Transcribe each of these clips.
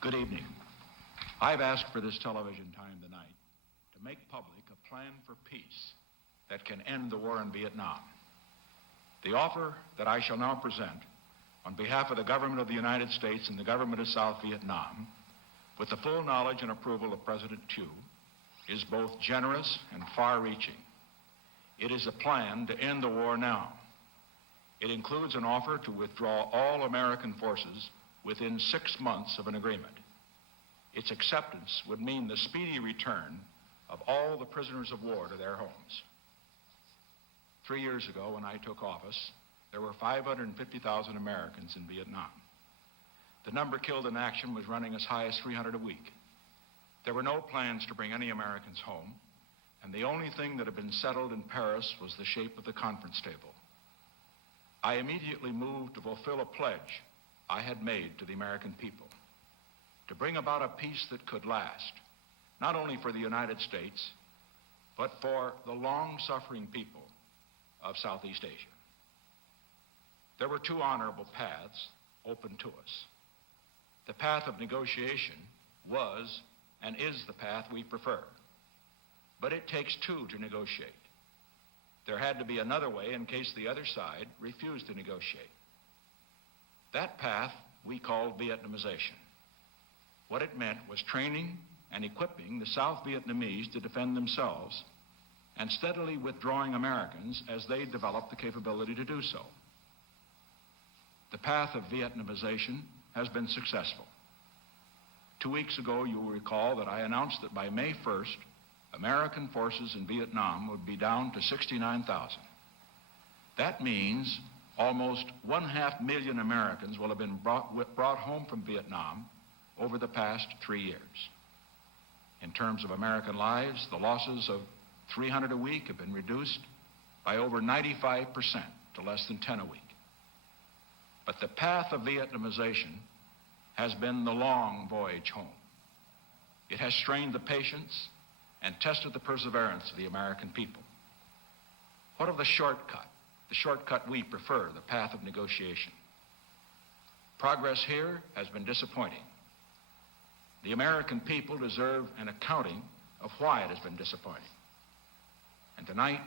Good evening. I've asked for this television time tonight to make public a plan for peace that can end the war in Vietnam. The offer that I shall now present on behalf of the government of the United States and the government of South Vietnam, with the full knowledge and approval of President Thieu, is both generous and far-reaching. It is a plan to end the war now. It includes an offer to withdraw all American forces within 6 months of an agreement. Its acceptance would mean the speedy return of all the prisoners of war to their homes. 3 years ago, when I took office, there were 550,000 Americans in Vietnam. The number killed in action was running as high as 300 a week. There were no plans to bring any Americans home, and the only thing that had been settled in Paris was the shape of the conference table. I immediately moved to fulfill a pledge I had made to the American people, to bring about a peace that could last, not only for the United States, but for the long-suffering people of Southeast Asia. There were two honorable paths open to us. The path of negotiation was and is the path we prefer, but it takes two to negotiate. There had to be another way in case the other side refused to negotiate. That path we called Vietnamization. What it meant was training and equipping the South Vietnamese to defend themselves and steadily withdrawing Americans as they developed the capability to do so. The path of Vietnamization has been successful. 2 weeks ago, you will recall that I announced that by May 1st, American forces in Vietnam would be down to 69,000. That means almost 500,000 Americans will have been brought home from Vietnam over the past 3 years. In terms of American lives, the losses of 300 a week have been reduced by over 95% to less than 10 a week. But the path of Vietnamization has been the long voyage home. It has strained the patience and tested the perseverance of the American people. What of the shortcut? The shortcut we prefer, the path of negotiation. Progress here has been disappointing. The American people deserve an accounting of why it has been disappointing. And tonight,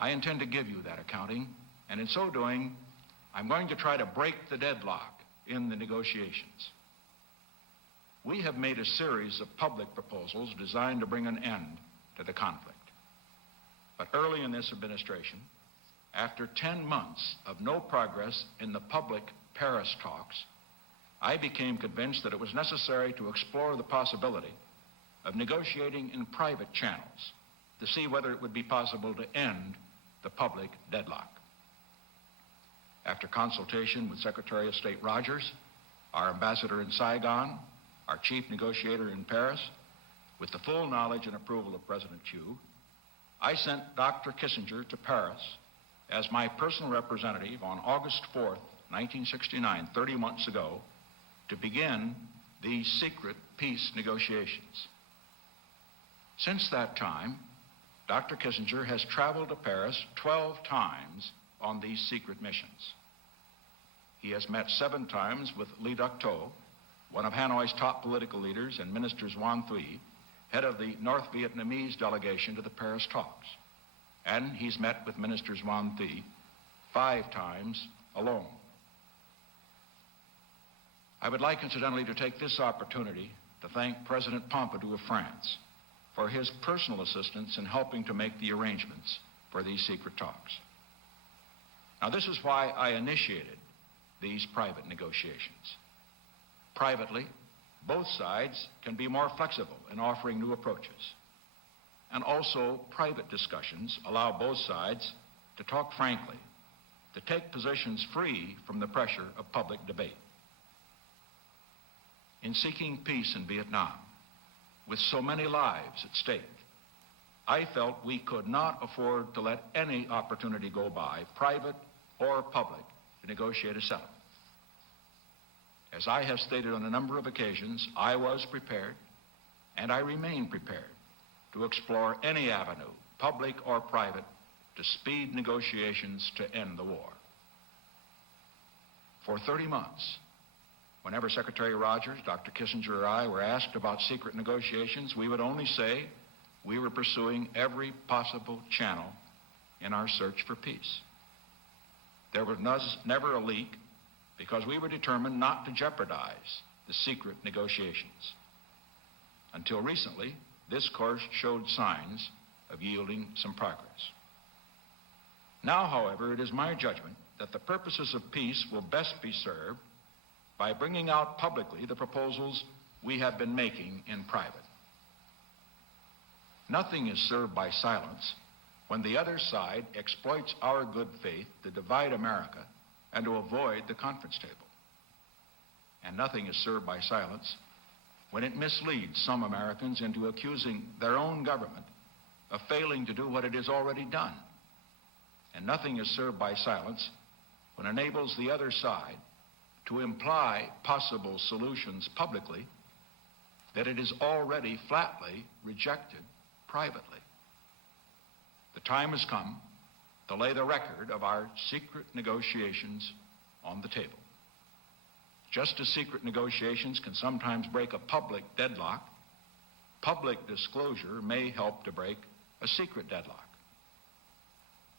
I intend to give you that accounting, and in so doing, I'm going to try to break the deadlock in the negotiations. We have made a series of public proposals designed to bring an end to the conflict. But early in this administration, after 10 months of no progress in the public Paris talks, I became convinced that it was necessary to explore the possibility of negotiating in private channels to see whether it would be possible to end the public deadlock. After consultation with Secretary of State Rogers, our ambassador in Saigon, our chief negotiator in Paris, with the full knowledge and approval of President Thieu, I sent Dr. Kissinger to Paris as my personal representative on August 4th, 1969, 30 months ago, to begin these secret peace negotiations. Since that time, Dr. Kissinger has traveled to Paris 12 times on these secret missions. He has met 7 times with Le Duc Tho, one of Hanoi's top political leaders, and Minister Xuan Thuy, head of the North Vietnamese delegation to the Paris talks. And he's met with Minister Xuan Thuy 5 times alone. I would like, incidentally, to take this opportunity to thank President Pompidou of France for his personal assistance in helping to make the arrangements for these secret talks. Now, this is why I initiated these private negotiations. Privately, both sides can be more flexible in offering new approaches. And also, private discussions allow both sides to talk frankly, to take positions free from the pressure of public debate. In seeking peace in Vietnam, with so many lives at stake, I felt we could not afford to let any opportunity go by, private or public, to negotiate a settlement. As I have stated on a number of occasions, I was prepared, and I remain prepared, to explore any avenue, public or private, to speed negotiations to end the war. For 30 months, Whenever Secretary Rogers, Dr. Kissinger, or I were asked about secret negotiations, we would only say we were pursuing every possible channel in our search for peace. There was never a leak because we were determined not to jeopardize the secret negotiations. Until recently, this course showed signs of yielding some progress. Now, however, it is my judgment that the purposes of peace will best be served by bringing out publicly the proposals we have been making in private. Nothing is served by silence when the other side exploits our good faith to divide America and to avoid the conference table. And nothing is served by silence when it misleads some Americans into accusing their own government of failing to do what it has already done. And nothing is served by silence when it enables the other side to imply possible solutions publicly that it has already flatly rejected privately. The time has come to lay the record of our secret negotiations on the table. Just as secret negotiations can sometimes break a public deadlock, public disclosure may help to break a secret deadlock.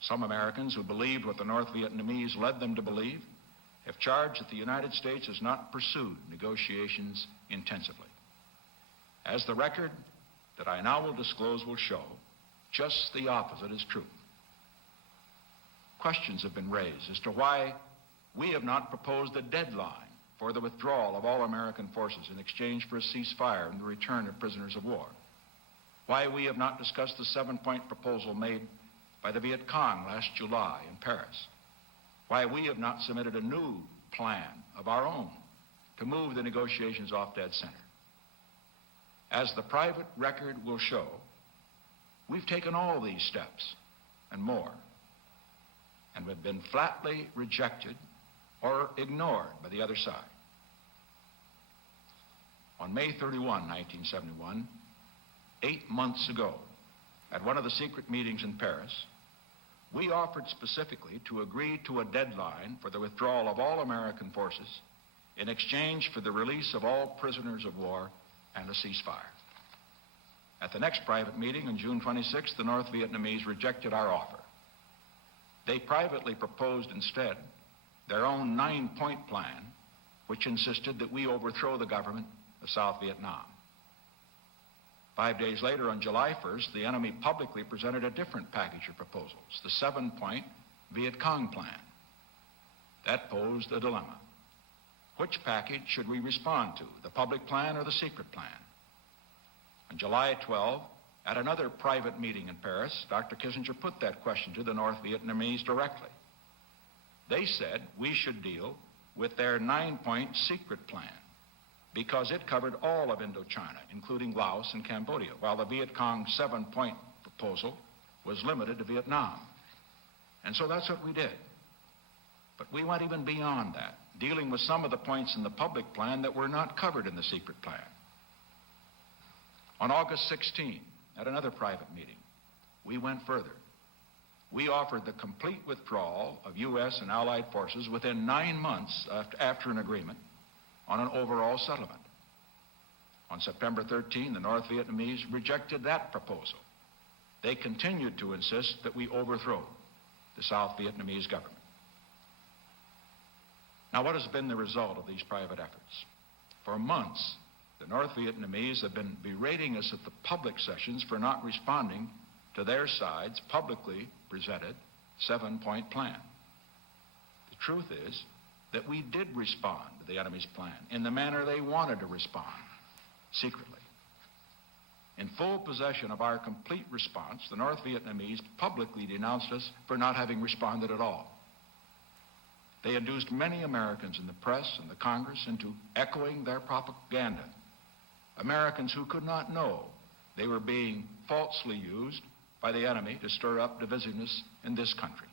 Some Americans who believed what the North Vietnamese led them to believe have charged that the United States has not pursued negotiations intensively. As the record that I now will disclose will show, just the opposite is true. Questions have been raised as to why we have not proposed a deadline for the withdrawal of all American forces in exchange for a ceasefire and the return of prisoners of war. Why we have not discussed the 7-point proposal made by the Viet Cong last July in Paris. Why we have not submitted a new plan of our own to move the negotiations off dead center. As the private record will show, we've taken all these steps and more, and have been flatly rejected or ignored by the other side. On May 31, 1971, 8 months ago, at one of the secret meetings in Paris, we offered specifically to agree to a deadline for the withdrawal of all American forces in exchange for the release of all prisoners of war and a ceasefire. At the next private meeting on June 26th, the North Vietnamese rejected our offer. They privately proposed instead their own 9-point plan, which insisted that we overthrow the government of South Vietnam. 5 days later, on July 1st, the enemy publicly presented a different package of proposals, the 7-point Viet Cong plan. That posed a dilemma. Which package should we respond to, the public plan or the secret plan? On July 12, at another private meeting in Paris, Dr. Kissinger put that question to the North Vietnamese directly. They said we should deal with their 9-point secret plan because it covered all of Indochina, including Laos and Cambodia, while the Viet Cong 7-point proposal was limited to Vietnam. And so that's what we did. But we went even beyond that, dealing with some of the points in the public plan that were not covered in the secret plan. On August 16, at another private meeting, we went further. We offered the complete withdrawal of U.S. and Allied forces within 9 months after an agreement on an overall settlement. On September 13, the North Vietnamese rejected that proposal. They continued to insist that we overthrow the South Vietnamese government. Now, what has been the result of these private efforts? For months, the North Vietnamese have been berating us at the public sessions for not responding to their side's publicly presented 7-point plan. The truth is that we did respond to the enemy's plan in the manner they wanted to respond, secretly. In full possession of our complete response, the North Vietnamese publicly denounced us for not having responded at all. They induced many Americans in the press and the Congress into echoing their propaganda. Americans who could not know they were being falsely used by the enemy to stir up divisiveness in this country.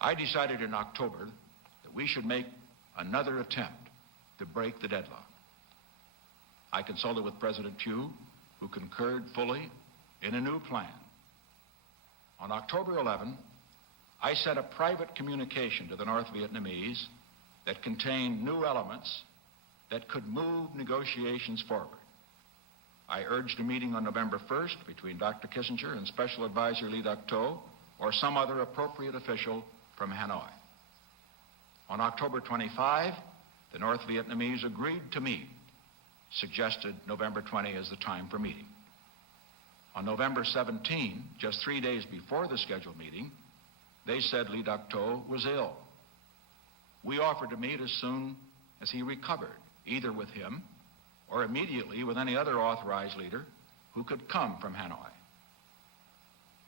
I decided in October that we should make another attempt to break the deadlock. I consulted with President Thieu, who concurred fully in a new plan. On October 11, I sent a private communication to the North Vietnamese that contained new elements that could move negotiations forward. I urged a meeting on November 1st between Dr. Kissinger and Special Advisor Lee Duc-To or some other appropriate official from Hanoi. On October 25, the North Vietnamese agreed to meet, suggested November 20 as the time for meeting. On November 17, just 3 days before the scheduled meeting, they said Lee Duc-To was ill. We offered to meet as soon as he recovered, either with him or immediately with any other authorized leader who could come from Hanoi.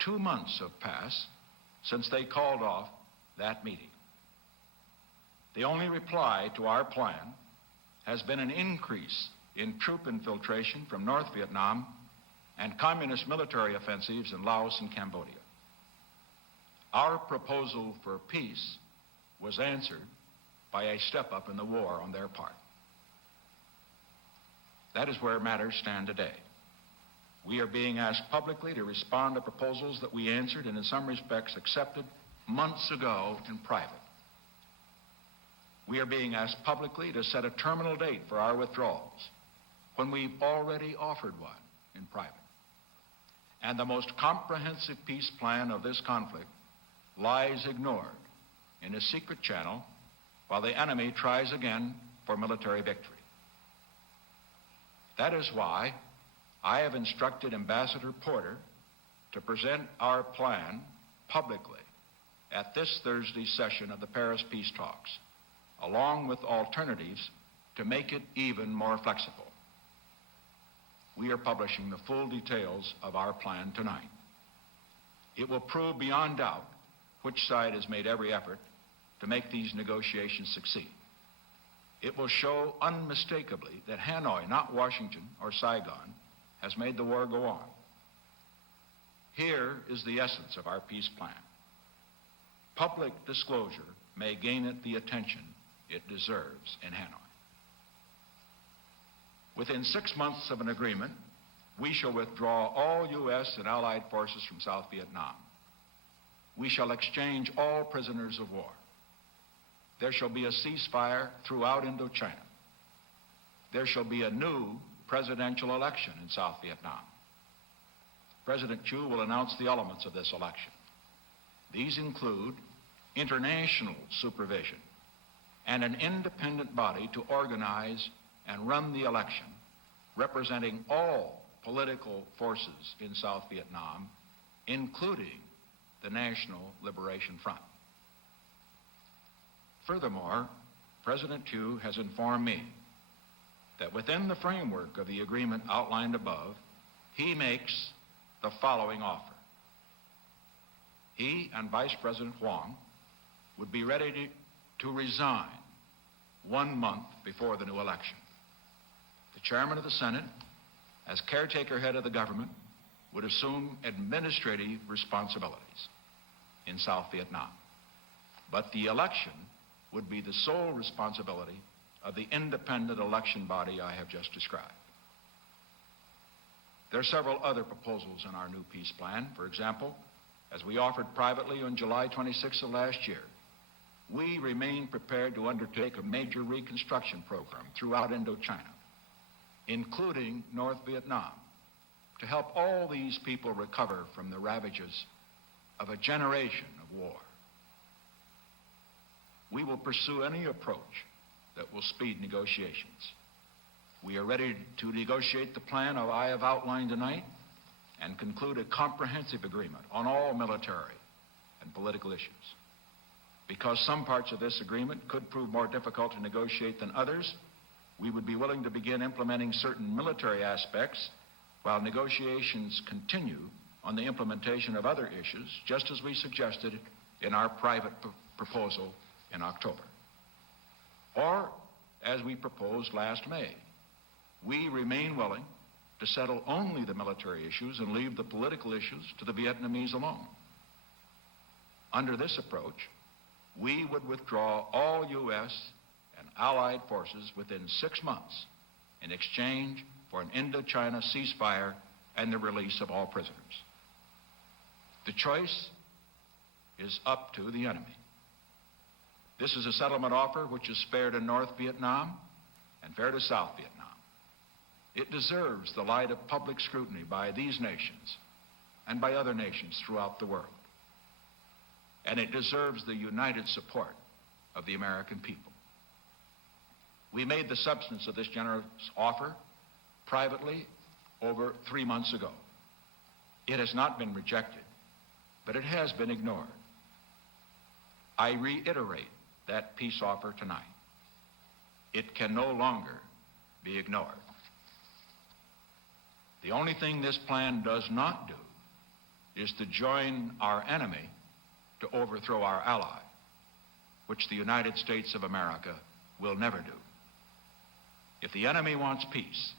2 months have passed since they called off that meeting. The only reply to our plan has been an increase in troop infiltration from North Vietnam and communist military offensives in Laos and Cambodia. Our proposal for peace was answered by a step up in the war on their part. That is where matters stand today. We are being asked publicly to respond to proposals that we answered and in some respects accepted months ago in private. We are being asked publicly to set a terminal date for our withdrawals when we've already offered one in private. And the most comprehensive peace plan of this conflict lies ignored in a secret channel while the enemy tries again for military victory. That is why I have instructed Ambassador Porter to present our plan publicly at this Thursday's session of the Paris Peace Talks, along with alternatives to make it even more flexible. We are publishing the full details of our plan tonight. It will prove beyond doubt which side has made every effort to make these negotiations succeed. It will show unmistakably that Hanoi, not Washington or Saigon, has made the war go on. Here is the essence of our peace plan. Public disclosure may gain it the attention it deserves in Hanoi. Within 6 months of an agreement, we shall withdraw all U.S. and Allied forces from South Vietnam. We shall exchange all prisoners of war. There shall be a ceasefire throughout Indochina. There shall be a new presidential election in South Vietnam. President Thieu will announce the elements of this election. These include international supervision and an independent body to organize and run the election, representing all political forces in South Vietnam, including the National Liberation Front. Furthermore, President Thieu has informed me that within the framework of the agreement outlined above, he makes the following offer. He and Vice President Huang would be ready to resign 1 month before the new election. The Chairman of the Senate, as caretaker head of the government, would assume administrative responsibilities in South Vietnam. But the election would be the sole responsibility of the independent election body I have just described. There are several other proposals in our new peace plan. For example, as we offered privately on July 26th of last year, we remain prepared to undertake a major reconstruction program throughout Indochina, including North Vietnam, to help all these people recover from the ravages of a generation of war. We will pursue any approach that will speed negotiations. We are ready to negotiate the plan I have outlined tonight and conclude a comprehensive agreement on all military and political issues. Because some parts of this agreement could prove more difficult to negotiate than others, we would be willing to begin implementing certain military aspects while negotiations continue on the implementation of other issues, just as we suggested in our private proposal in October. Or, as we proposed last May, we remain willing to settle only the military issues and leave the political issues to the Vietnamese alone. Under this approach, we would withdraw all U.S. and Allied forces within 6 months in exchange for an Indochina ceasefire and the release of all prisoners. The choice is up to the enemy. This is a settlement offer which is fair to North Vietnam and fair to South Vietnam. It deserves the light of public scrutiny by these nations and by other nations throughout the world. And it deserves the united support of the American people. We made the substance of this generous offer privately over 3 months ago. It has not been rejected, but it has been ignored. I reiterate that peace offer tonight. It can no longer be ignored. The only thing this plan does not do is to join our enemy to overthrow our ally, which the United States of America will never do. If the enemy wants peace,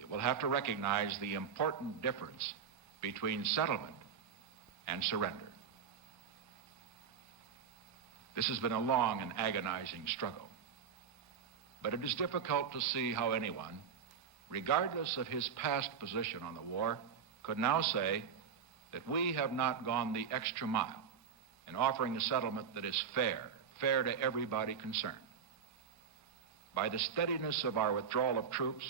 it will have to recognize the important difference between settlement and surrender. This has been a long and agonizing struggle, but it is difficult to see how anyone, regardless of his past position on the war, could now say that we have not gone the extra mile in offering a settlement that is fair to everybody concerned. By the steadiness of our withdrawal of troops,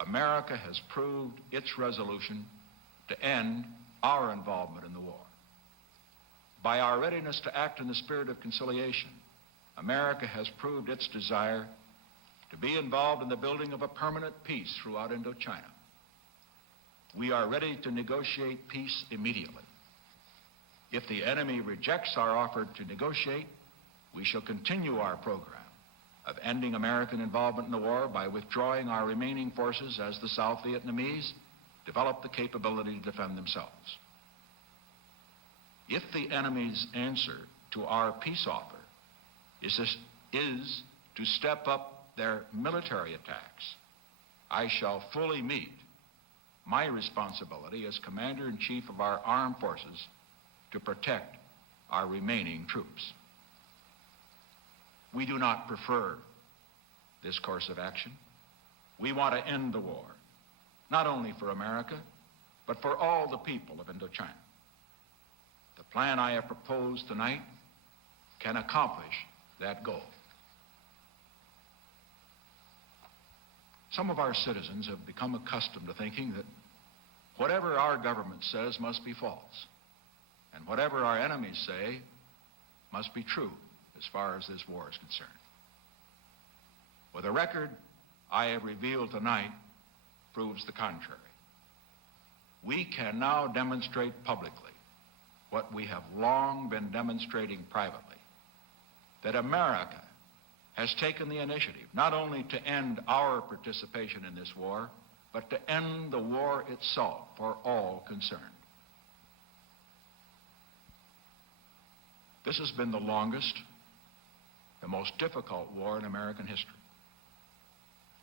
America has proved its resolution to end our involvement in the war. By our readiness to act in the spirit of conciliation, America has proved its desire to be involved in the building of a permanent peace throughout Indochina. We are ready to negotiate peace immediately. If the enemy rejects our offer to negotiate, we shall continue our program of ending American involvement in the war by withdrawing our remaining forces as the South Vietnamese develop the capability to defend themselves. If the enemy's answer to our peace offer is to step up their military attacks, I shall fully meet my responsibility as Commander-in-Chief of our armed forces to protect our remaining troops. We do not prefer this course of action. We want to end the war, not only for America, but for all the people of Indochina. The plan I have proposed tonight can accomplish that goal. Some of our citizens have become accustomed to thinking that whatever our government says must be false, and whatever our enemies say must be true as far as this war is concerned. Well, the record I have revealed tonight proves the contrary. We can now demonstrate publicly what we have long been demonstrating privately, that America has taken the initiative not only to end our participation in this war, but to end the war itself for all concerned. This has been the longest, the most difficult war in American history.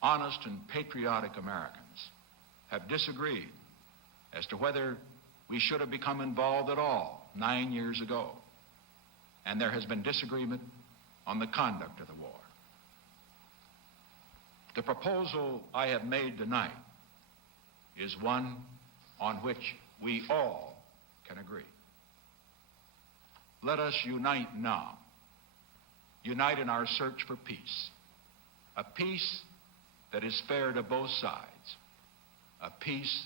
Honest and patriotic Americans have disagreed as to whether we should have become involved at all 9 years ago, and there has been disagreement on the conduct of the war. The proposal I have made tonight is one on which we all can agree. Let us unite now. Unite in our search for peace. A peace that is fair to both sides. A peace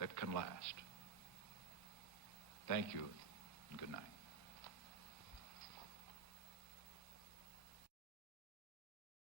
that can last. Thank you and good night.